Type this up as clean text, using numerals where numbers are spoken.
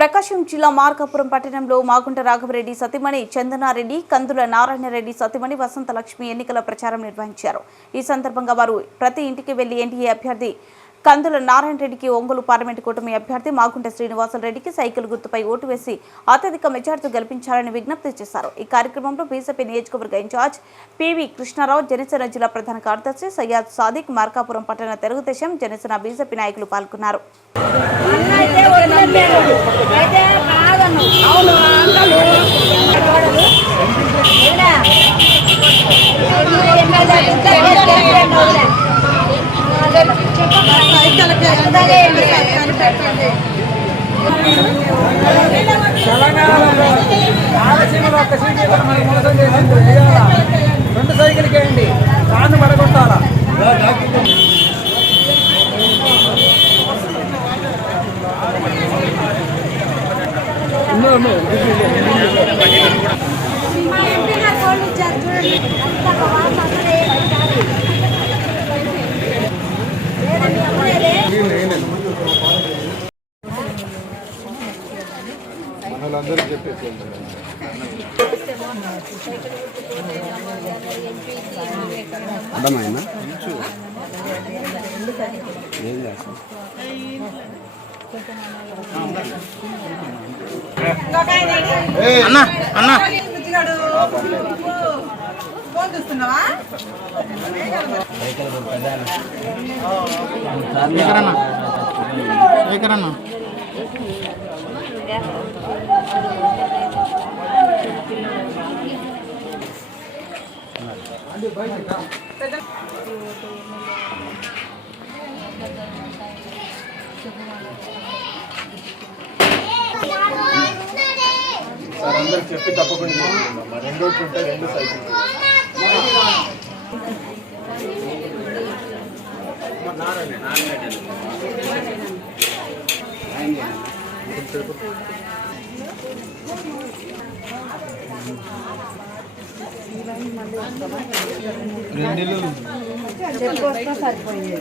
ప్రకాశం జిల్లా మార్కాపురం పట్టణంలో మాగుంట రాఘవరెడ్డి సతీమణి చందనారెడ్డి, కందుల నారాయణరెడ్డి సతీమణి వసంతలక్ష్మి ఎన్నికల ప్రచారం నిర్వహించారు. ఈ సందర్భంగా వారు ప్రతి ఇంటికి వెళ్లి ఎన్డీఏ అభ్యర్థి కందుల నారాయణరెడ్డికి, ఒంగోలు పార్లమెంటు కూటమి అభ్యర్థి మాగుంట శ్రీనివాసరెడ్డికి సైకిల్ గుర్తుపై ఓటు వేసి అత్యధిక మెజార్టీతో గెలిపించాలని విజ్ఞప్తి చేశారు. ఈ కార్యక్రమంలో బీజేపీ నియోజకవర్గ ఇన్ఛార్జ్ పివి కృష్ణారావు, జనసేన జిల్లా ప్రధాన కార్యదర్శి సయ్యద్ సాదిక్, మార్కాపురం పట్టణ తెలుగుదేశం, జనసేన బీజేపీ నాయకులు పాల్గొన్నారు. రెండు సైకిల్కి వేయండి, కాళ్ళు పడగొట్టాలా. అందరూ చెప్పేసి అర్థమైందా? ఏం చేస్తాం? అన్నా అన్నా ఏకరన్నా సార్ అందరికి చెప్పి తప్పకుండా రెండు రోడ్లు ఉంటాయి, రెండు సైకిల్ రెండు సరిపోయింది.